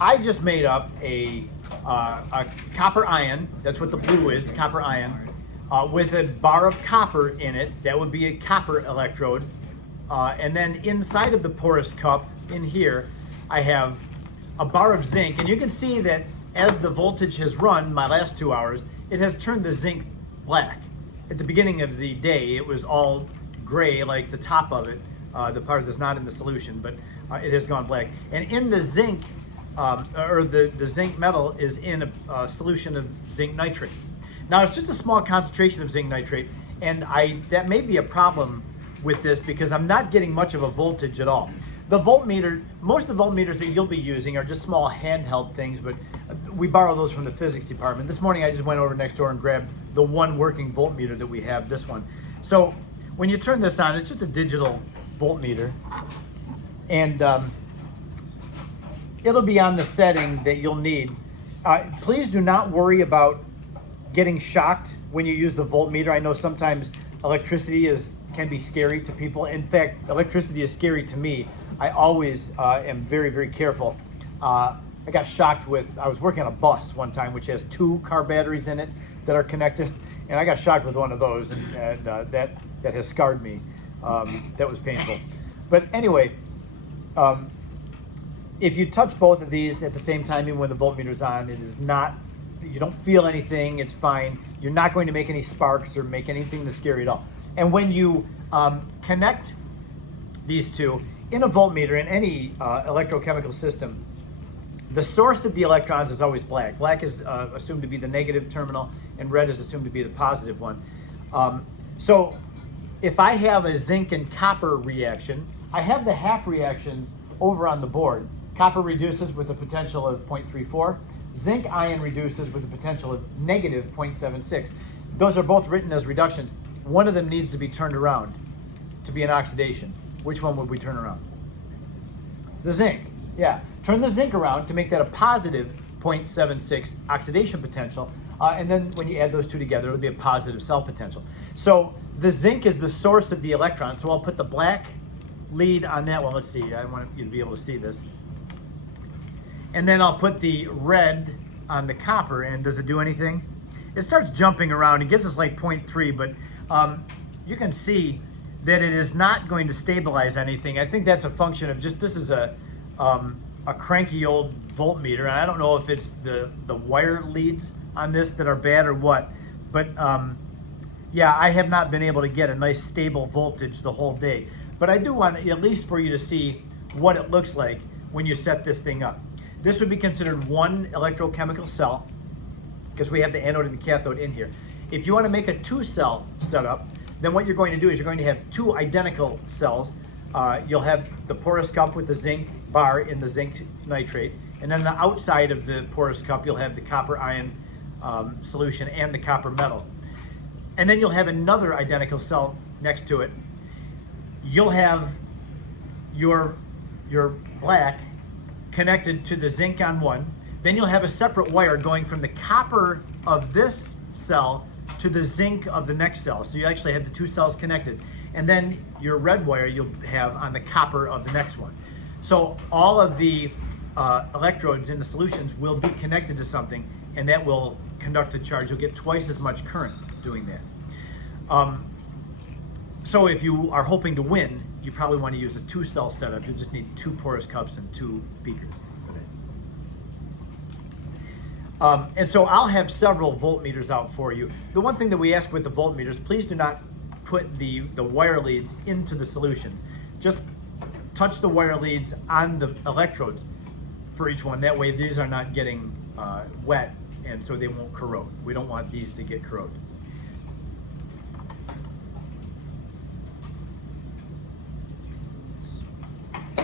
I just made up a copper ion. That's what the blue is, copper ion, with a bar of copper in it. That would be a copper electrode. And then inside of the porous cup in here, I have a bar of zinc. And you can see that as the voltage has run my last 2 hours, it has turned the zinc black. At the beginning of the day, it was all gray, like the top of it, the part that's not in the solution, but it has gone black. And in the zinc, the zinc metal is in a solution of zinc nitrate. Now it's just a small concentration of zinc nitrate, and that may be a problem with this because I'm not getting much of a voltage at all. The voltmeter, most of the voltmeters that you'll be using are just small handheld things, but we borrow those from the physics department. This morning I just went over next door and grabbed the one working voltmeter that we have, this one. So when you turn this on, it's just a digital voltmeter, and it'll be on the setting that you'll need. Please do not worry about getting shocked when you use the voltmeter. I know sometimes electricity can be scary to people. In fact, electricity is scary to me. I always am very, very careful. I got shocked I was working on a bus one time, which has 2 car batteries in it that are connected, and I got shocked with one of those, and that has scarred me. That was painful. But anyway, if you touch both of these at the same time, even when the voltmeter's on, it is not, you don't feel anything, it's fine. You're not going to make any sparks or make anything that's scary at all. And when you connect these two, in a voltmeter, in any electrochemical system, the source of the electrons is always black. Black is assumed to be the negative terminal, and red is assumed to be the positive one. So if I have a zinc and copper reaction, I have the half reactions over on the board. Copper reduces with a potential of 0.34. Zinc ion reduces with a potential of negative 0.76. Those are both written as reductions. One of them needs to be turned around to be an oxidation. Which one would we turn around? The zinc. Yeah. Turn the zinc around to make that a positive 0.76 oxidation potential. And then when you add those two together, it'll be a positive cell potential. So the zinc is the source of the electron. So I'll put the black lead on that one. Let's see. I want you to be able to see this. And then I'll put the red on the copper. And does it do anything? It starts jumping around. It gives us like 0.3, but you can see that it is not going to stabilize anything. I think that's a function of just, this is a cranky old voltmeter, and I don't know if it's the wire leads on this that are bad or what, but yeah, I have not been able to get a nice stable voltage the whole day. But I do want at least for you to see what it looks like when you set this thing up. This would be considered one electrochemical cell, because we have the anode and the cathode in here. If you want to make a 2-cell setup, then what you're going to do is you're going to have 2 identical cells. You'll have the porous cup with the zinc bar in the zinc nitrate, and then the outside of the porous cup you'll have the copper ion solution and the copper metal. And then you'll have another identical cell next to it. You'll have your black connected to the zinc on one. Then you'll have a separate wire going from the copper of this cell to the zinc of the next cell. So you actually have the 2 cells connected. And then your red wire you'll have on the copper of the next one. So all of the electrodes in the solutions will be connected to something, and that will conduct a charge. You'll get twice as much current doing that. So if you are hoping to win, you probably want to use a 2-cell setup. You just need 2 porous cups and 2 beakers. And so I'll have several voltmeters out for you. The one thing that we ask with the voltmeters, please do not put the wire leads into the solutions. Just touch the wire leads on the electrodes for each one. That way these are not getting wet, and so they won't corrode. We don't want these to get corroded.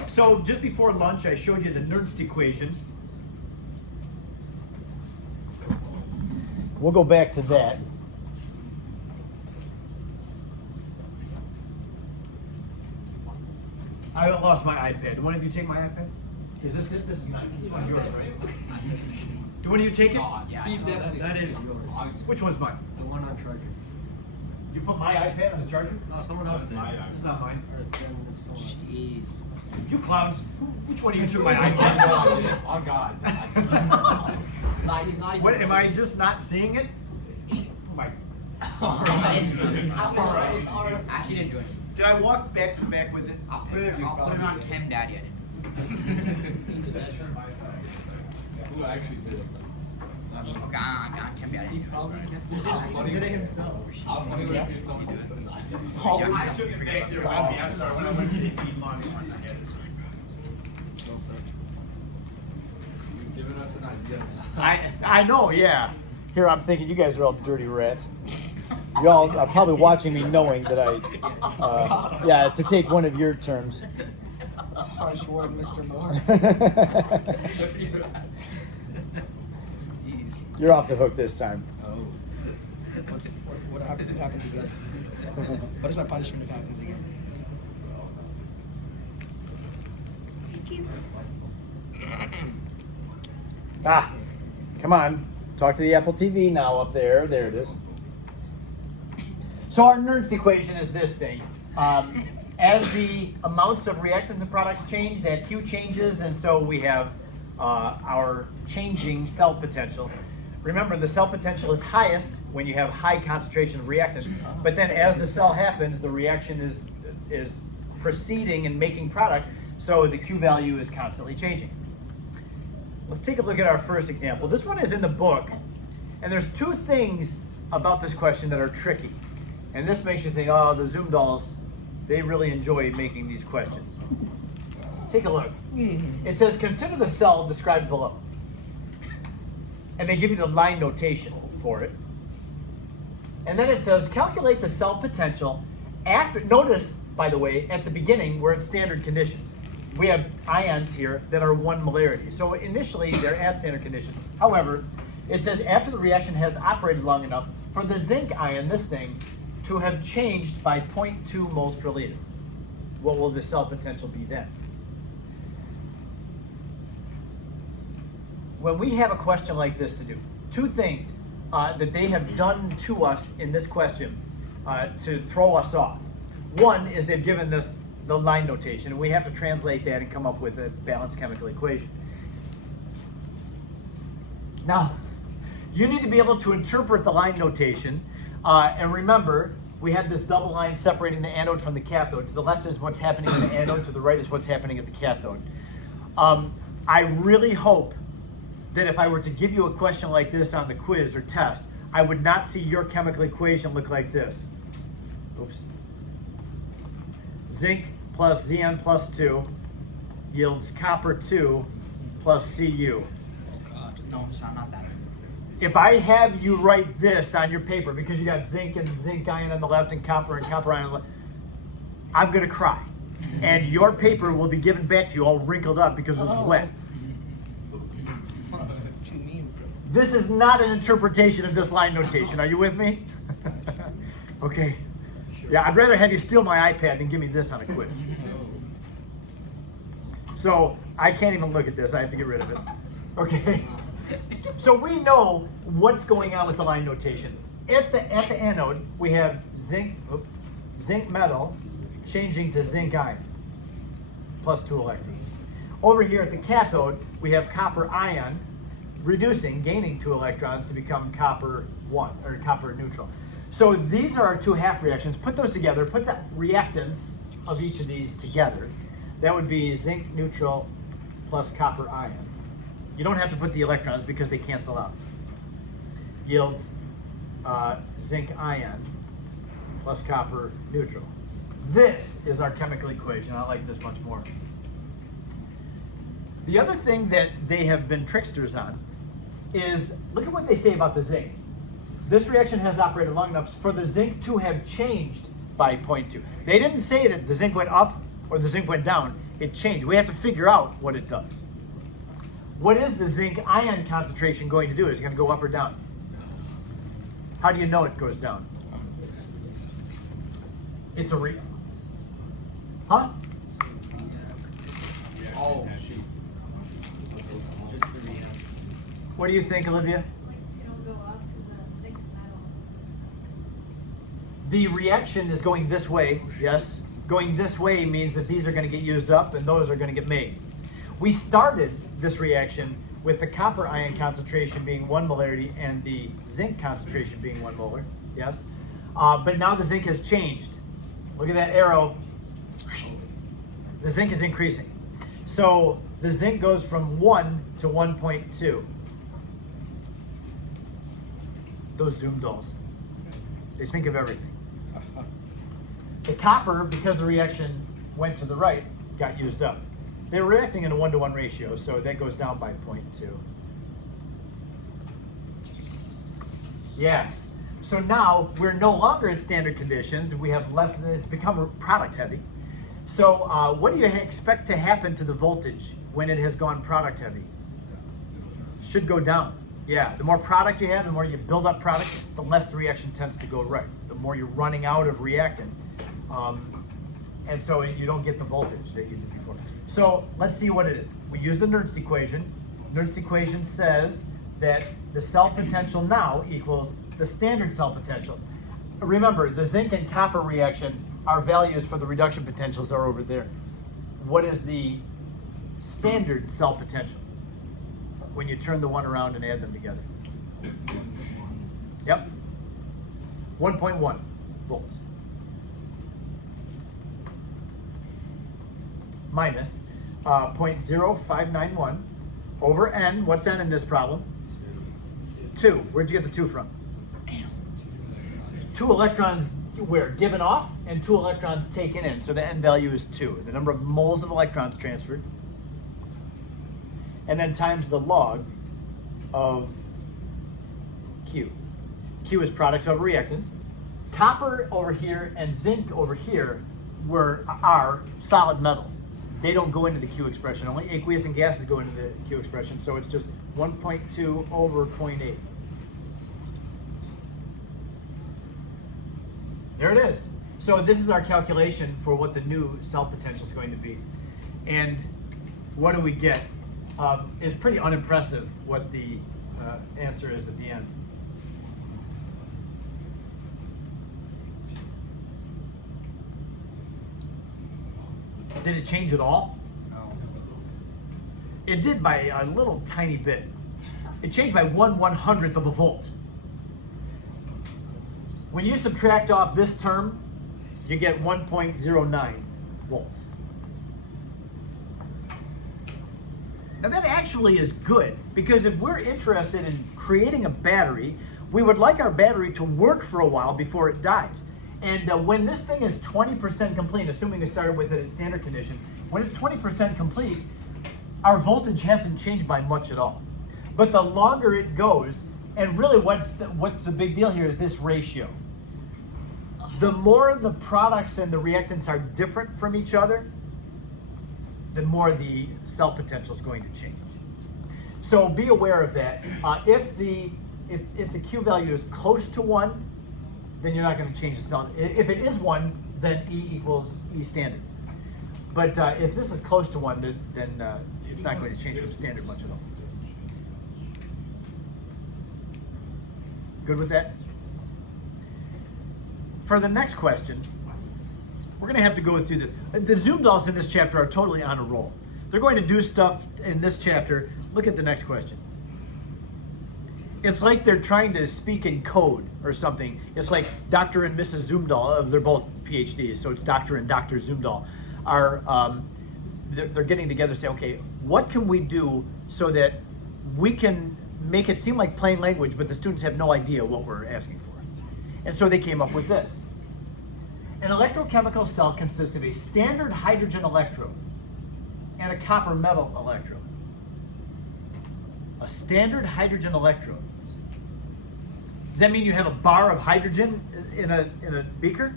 So just before lunch, I showed you the Nernst equation. We'll go back to that. I lost my iPad. One of you take my iPad? Is this it? This is mine. This one's yours, right? Do one of you take it? Yeah. That is yours. Which one's mine? The one on charger. You put my iPad on the charger? No, someone else did. It's not mine. Jeez. You clowns. Which one of you took my iPad? On God. Nah, he's not even. What, am I just not seeing it? Oh my. Actually didn't do it. Did I walk back to the back with it? I'll put it on Chem Daddy. Who actually did it? Okay, on Chem Daddy. He did it himself. How funny would it be if someone else did not? I took it back there with me. I'm sorry. When I went to take these money. You've given us an idea. I know, yeah. Here I'm thinking you guys are all dirty rats. Y'all are probably watching me knowing that yeah, to take one of your terms. Harsh word, Mr. Moore. You're off the hook this time. Oh. What happens? What happens again? What is my punishment if it happens again? Ah, come on. Talk to the Apple TV now up there. There it is. So our Nernst equation is this thing. As the amounts of reactants and products change, that Q changes, and so we have our changing cell potential. Remember, the cell potential is highest when you have high concentration of reactants, but then as the cell happens, the reaction is proceeding and making products, so the Q value is constantly changing. Let's take a look at our first example. This one is in the book, and there's two things about this question that are tricky. And this makes you think, oh, the Zoom dolls, they really enjoy making these questions. Take a look. It says, consider the cell described below. And they give you the line notation for it. And then it says, calculate the cell potential after, notice, by the way, at the beginning, we're at standard conditions. We have ions here that are 1 molarity. So initially, they're at standard conditions. However, it says after the reaction has operated long enough for the zinc ion, this thing, to have changed by 0.2 moles per liter. What will the cell potential be then? When we have a question like this to do, two things that they have done to us in this question to throw us off. One is they've given us the line notation, and we have to translate that and come up with a balanced chemical equation. Now, you need to be able to interpret the line notation, and remember, we have this double line separating the anode from the cathode. To the left is what's happening in the anode, to the right is what's happening at the cathode. I really hope that if I were to give you a question like this on the quiz or test, I would not see your chemical equation look like this. Oops. Zinc plus Zn plus 2 yields copper 2 plus Cu. Oh God, no, it's not that. If I have you write this on your paper, because you got zinc and zinc ion on the left and copper ion on the left, I'm gonna cry. And your paper will be given back to you all wrinkled up because it was wet. What you mean, bro? This is not an interpretation of this line notation. Are you with me? Okay. Yeah, I'd rather have you steal my iPad than give me this on a quiz. So I can't even look at this. I have to get rid of it. Okay. So we know what's going on with the line notation. At the anode, we have zinc metal changing to zinc ion, plus 2 electrons. Over here at the cathode, we have copper ion reducing, gaining 2 electrons to become copper 1, or copper neutral. So these are our two half reactions. Put those together, put the reactants of each of these together. That would be zinc neutral plus copper ion. You don't have to put the electrons because they cancel out. Yields zinc ion plus copper neutral. This is our chemical equation. I like this much more. The other thing that they have been tricksters on is, look at what they say about the zinc. This reaction has operated long enough for the zinc to have changed by 0.2. They didn't say that the zinc went up or the zinc went down. It changed. We have to figure out what it does. What is the zinc ion concentration going to do? Is it going to go up or down? How do you know it goes down? It's a Huh? Oh, shoot. What do you think, Olivia? The reaction is going this way, yes? going this way means that these are going to get used up and those are going to get made. We started this reaction with the copper ion concentration being 1 molarity and the zinc concentration being 1 molar, yes? But now the zinc has changed. Look at that arrow. The zinc is increasing. So the zinc goes from 1 to 1.2. Those Zoom dolls, they think of everything. The copper, because the reaction went to the right, got used up. They're reacting in a 1-to-1 ratio, so that goes down by 0.2. Yes. So now we're no longer in standard conditions. We have less, it's become product heavy. So what do you expect to happen to the voltage when it has gone product heavy? Should go down. Yeah, the more product you have, the more you build up product, the less the reaction tends to go right. The more you're running out of reactant. And so you don't get the voltage that you did before. So let's see what it is. We use the Nernst equation. Nernst equation says that the cell potential now equals the standard cell potential. Remember, the zinc and copper reaction, our values for the reduction potentials are over there. What is the standard cell potential when you turn the one around and add them together? Yep. 1.1 volts. Minus 0.0591 over n. What's n in this problem? 2. Where'd you get the 2 from? 2 electrons where? Given off, and 2 electrons taken in. So the n value is 2. The number of moles of electrons transferred. And then times the log of Q. Q is products over reactants. Copper over here and zinc over here are solid metals. They don't go into the Q expression. Only aqueous and gases go into the Q expression. So it's just 1.2 over 0.8. There it is. So this is our calculation for what the new cell potential is going to be. And what do we get? It's pretty unimpressive what the answer is at the end. Did it change at all? No. It did by a little tiny bit. It changed by 1/100th of a volt. When you subtract off this term, you get 1.09 volts. Now that actually is good, because if we're interested in creating a battery, we would like our battery to work for a while before it dies. And when this thing is 20% complete, assuming we started with it in standard conditions, when it's 20% complete, our voltage hasn't changed by much at all. But the longer it goes, and really what's the big deal here is this ratio. The more the products and the reactants are different from each other, the more the cell potential is going to change. So be aware of that. If the Q value is close to 1, then you're not going to change the cell. If it is 1, then E equals E standard. But if this is close to 1, then it's not going to change from standard much at all. Good with that? For the next question, we're going to have to go through this. The Zoom dolls in this chapter are totally on a roll. They're going to do stuff in this chapter. Look at the next question. It's like they're trying to speak in code or something. It's like Dr. and Mrs. Zoomdahl, they're both PhDs, so it's Dr. and Dr. Zoomdahl, they're getting together to say, okay, what can we do so that we can make it seem like plain language, but the students have no idea what we're asking for. And so they came up with this. An electrochemical cell consists of a standard hydrogen electrode and a copper metal electrode. A standard hydrogen electrode. Does that mean you have a bar of hydrogen in a beaker?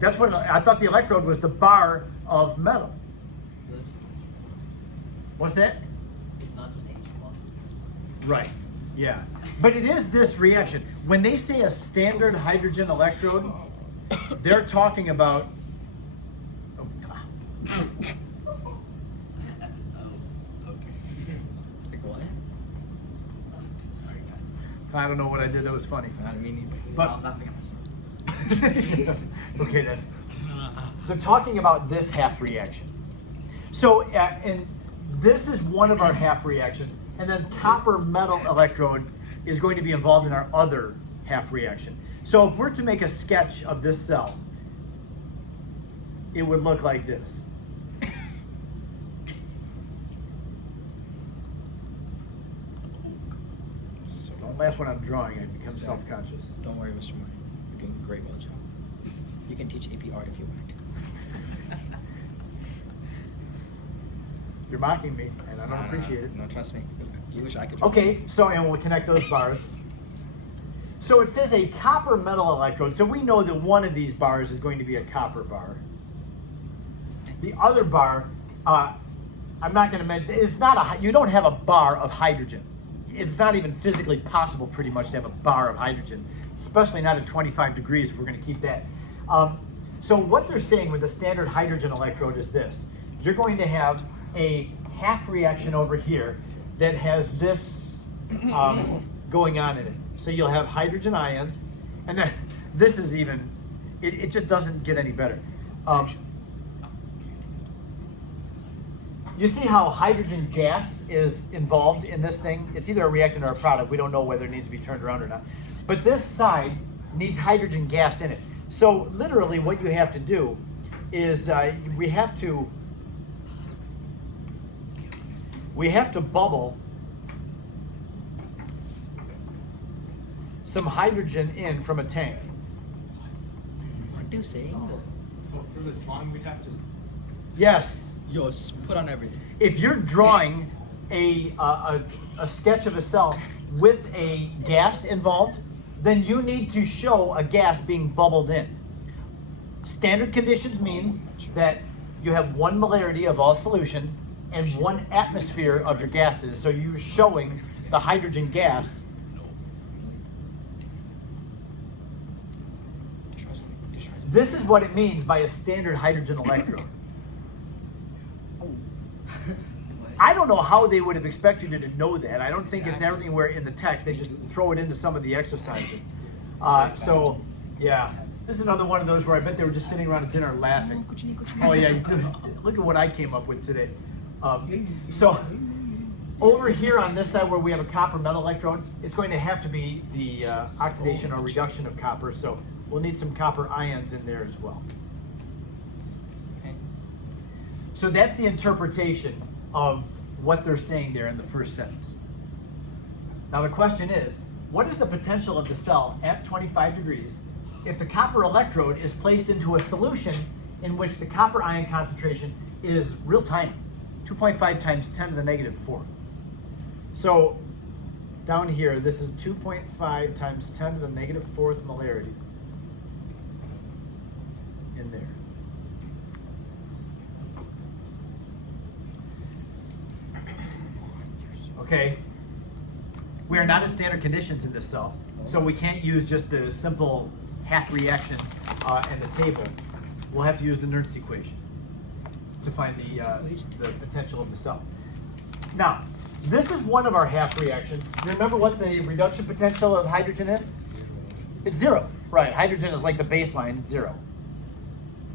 That's what I thought. The electrode was the bar of metal. What's that? It's not just H plus. Right. Yeah. But it is this reaction. When they say a standard hydrogen electrode, they're talking about. Oh, Okay. Like what? Sorry, guys. I don't know what I did. That was funny. I mean, I But was laughing at myself. okay then. they're talking about this half reaction. So, and this is one of our half reactions, and then copper metal electrode is going to be involved in our other half reaction. So if we're to make a sketch of this cell, it would look like this. So Don't laugh when I'm drawing, I become Sad. self-conscious. Don't worry, Mr. Moore. You're doing a great well job. You can teach AP art if you want. You're mocking me, and I don't appreciate it. No, trust me. You wish I could. Okay, so and we'll connect those bars. So it says a copper metal electrode. So we know that one of these bars is going to be a copper bar. The other bar, I'm not going to mention. It's not a. You don't have a bar of hydrogen. It's not even physically possible, pretty much, to have a bar of hydrogen, especially not at 25 degrees. If we're going to keep that. So what they're saying with a standard hydrogen electrode is this: you're going to have a half reaction over here that has this going on in it. So you'll have hydrogen ions, and then this is even, it just doesn't get any better. You see how hydrogen gas is involved in this thing? It's either a reactant or a product. We don't know whether it needs to be turned around or not. But this side needs hydrogen gas in it. So literally what you have to do is we have to bubble some hydrogen in from a tank. Producing. So for the drawing, we have to. Yes. Yes, put on everything. If you're drawing a sketch of a cell with a gas involved, then you need to show a gas being bubbled in. Standard conditions means that you have 1 molarity of all solutions and 1 atmosphere of your gases. So you're showing the hydrogen gas. This is what it means by a standard hydrogen electrode. I don't know how they would have expected you to know that. I don't think it's anywhere in the text. They just throw it into some of the exercises. So, yeah. This is another one of those where I bet they were just sitting around at dinner laughing. Oh, yeah. Look at what I came up with today. So, over here on this side where we have a copper metal electrode, it's going to have to be the oxidation or reduction of copper. So, we'll need some copper ions in there as well. So that's the interpretation of what they're saying there in the first sentence. Now the question is, what is the potential of the cell at 25 degrees if the copper electrode is placed into a solution in which the copper ion concentration is real tiny, 2.5 times 10 to the negative 4. So down here, this is 2.5 times 10 to the negative 4th molarity in there. Okay, we are not in standard conditions in this cell, so we can't use just the simple half reactions and the table. We'll have to use the Nernst equation to find the potential of the cell. Now, this is one of our half reactions. Remember what the reduction potential of hydrogen is? It's 0. Right, hydrogen is like the baseline, it's 0.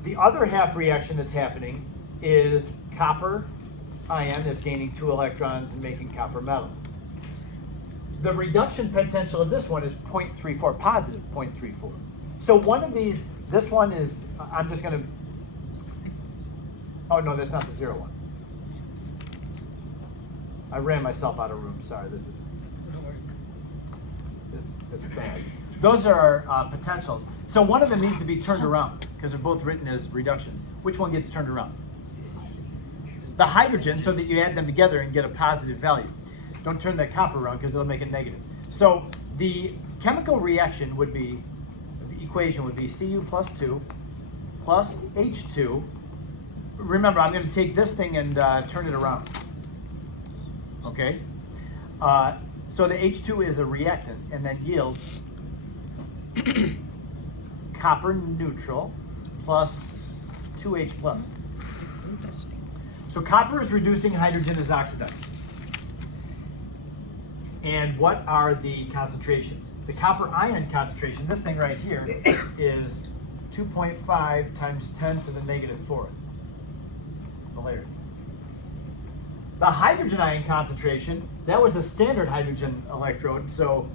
The other half reaction that's happening is copper ion is gaining 2 electrons and making copper metal. The reduction potential of this one is 0.34, positive 0.34. So one of these, this one is, I'm just going to, oh no, that's not the 0 one. I ran myself out of room, sorry, this is, that's bad. Those are our potentials. So one of them needs to be turned around because they're both written as reductions. Which one gets turned around? The hydrogen, so that you add them together and get a positive value. Don't turn that copper around because it'll make it negative. So the chemical reaction would be, the equation would be Cu plus 2 plus H2. Remember, I'm going to take this thing and turn it around. Okay? So the H2 is a reactant and then yields copper neutral plus 2H plus. So copper is reducing, hydrogen is oxidizing. And what are the concentrations? The copper ion concentration, this thing right here, is 2.5 times 10 to the negative fourth molarity. The hydrogen ion concentration, that was a standard hydrogen electrode, so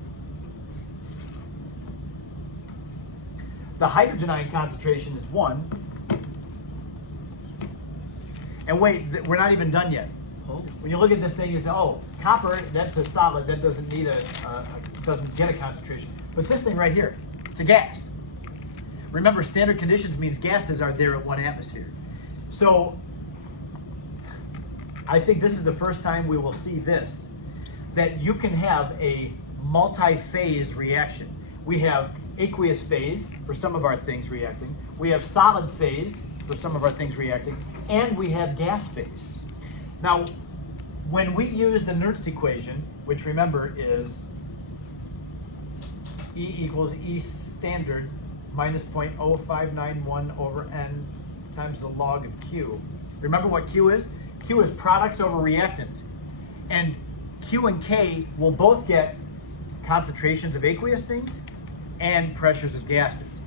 the hydrogen ion concentration is 1. And wait, we're not even done yet. When you look at this thing, you say, oh, copper, that's a solid, that doesn't need doesn't get a concentration. But this thing right here, it's a gas. Remember, standard conditions means gases are there at 1 atmosphere. So I think this is the first time we will see this, that you can have a multi-phase reaction. We have aqueous phase for some of our things reacting. We have solid phase for some of our things reacting. And we have gas phase. Now, when we use the Nernst equation, which remember is E equals E standard minus 0.0591 over N times the log of Q. Remember what Q is? Q is products over reactants. And Q and K will both get concentrations of aqueous things and pressures of gases.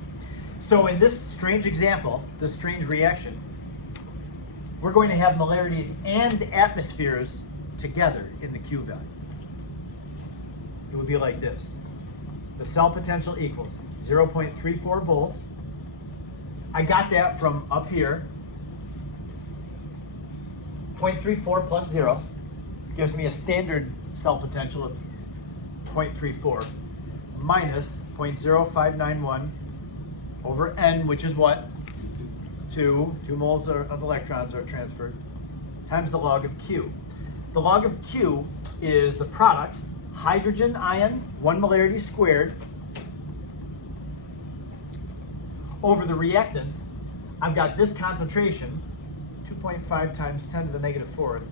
So in this strange example, this strange reaction, we're going to have molarities and atmospheres together in the Q value. It would be like this. The cell potential equals 0.34 volts. I got that from up here. 0.34 plus 0 gives me a standard cell potential of 0.34 minus 0.0591 over N, which is what? 2 moles of electrons are transferred, times the log of Q. The log of Q is the products, hydrogen ion, 1 molarity squared, over the reactants. I've got this concentration, 2.5 times 10 to the negative fourth,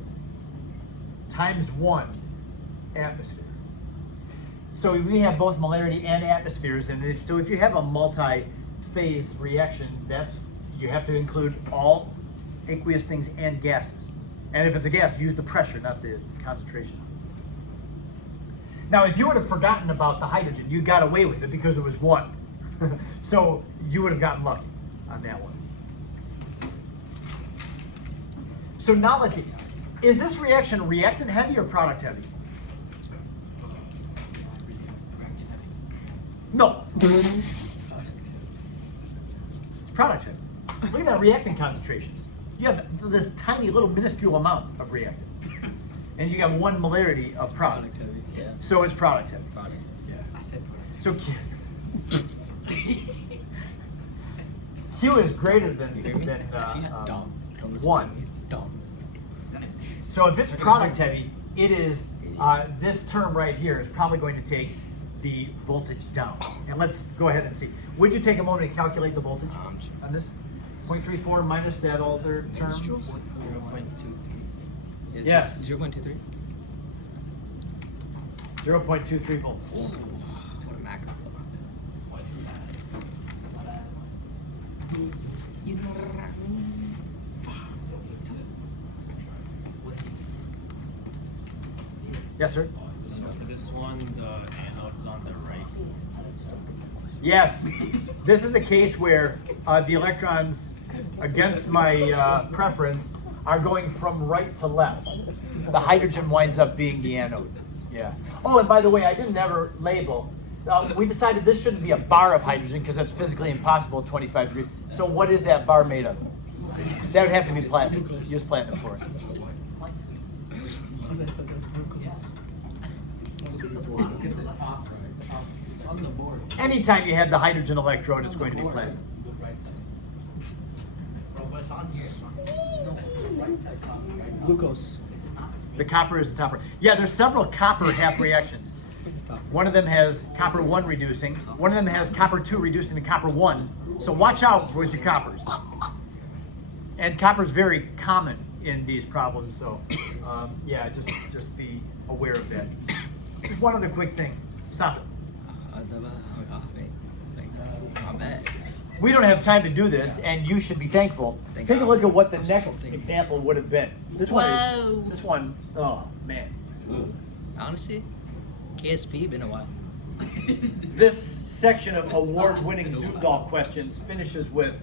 times 1 atmosphere. So we have both molarity and atmospheres, and so if you have a multi-phase reaction, you have to include all aqueous things and gases. And if it's a gas, use the pressure, not the concentration. Now, if you would have forgotten about the hydrogen, you got away with it because it was 1. So you would have gotten lucky on that one. So now let's see. Is this reaction reactant heavy or product heavy? No. It's product heavy. Look at that reactant concentration. You have this tiny little minuscule amount of reactant. And you got 1 molarity of product. Heavy. Yeah. So it's product heavy. Product. Yeah. I said product. So Q is greater You hear me? than He's dumb. Don't listen to 1. him. He's dumb. So if it's product heavy, it is, this term right here is probably going to take the voltage down. And let's go ahead and see. Would you take a moment to calculate the voltage on this? 0.34 minus that other term? 0.2. Yes. 0.23. 0.23 volts. What a macro. Yes, sir? So for this one, the anode is on the right. Yes. This is a case where the electrons, against my preference, are going from right to left. The hydrogen winds up being the anode. Yeah. Oh, and by the way, I didn't ever label. We decided this shouldn't be a bar of hydrogen because that's physically impossible at 25 degrees. So what is that bar made of? That would have to be platinum. Use platinum for it. Look at the top right. Top. It's on the board. Anytime you have the hydrogen electrode, it's going to be platinum. The right side. Bro, what's on here? No, the right side top, right? Glucose. The copper is the topper. Yeah, there's several copper half reactions. One of them has copper 1 reducing. One of them has copper 2 reducing to copper 1. So watch out with your coppers. And copper is very common in these problems. So yeah, just be aware of that. Just one other quick thing. Stop it. My bad. We don't have time to do this, and you should be thankful. Thank Take a God. look at what the I'm next so thankful. example would have been. This one, oh man. Honestly, KSP been a while. this section of award-winning Zundal questions finishes with,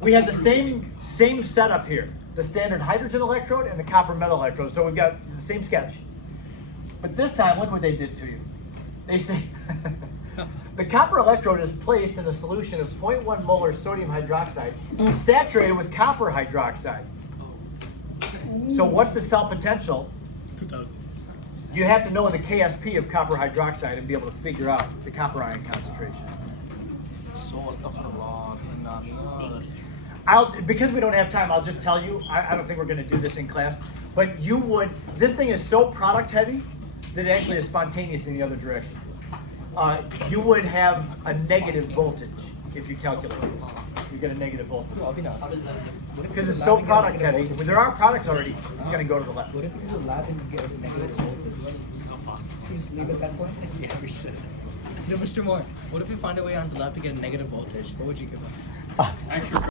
we have the same setup here, the standard hydrogen electrode and the copper metal electrode. So we've got the same sketch. But this time, look what they did to you. They say, the copper electrode is placed in a solution of 0.1 molar sodium hydroxide saturated with copper hydroxide. So what's the cell potential? 2000. You have to know the KSP of copper hydroxide and be able to figure out the copper ion concentration. Because we don't have time, I'll just tell you, I don't think we're gonna do this in class, but you would, this thing is so product heavy that it actually is spontaneous in the other direction. You would have a negative voltage if you calculate this. You get a negative voltage. How does that? Because it's so product heavy, when there are products already, it's gonna go to the left. What if you do a lab and you get a negative voltage? Not possible. Can you just leave at that point? Yeah, we should. No, Mr. Moore, what if we find a way on the lab to get a negative voltage? What would you give us? Extra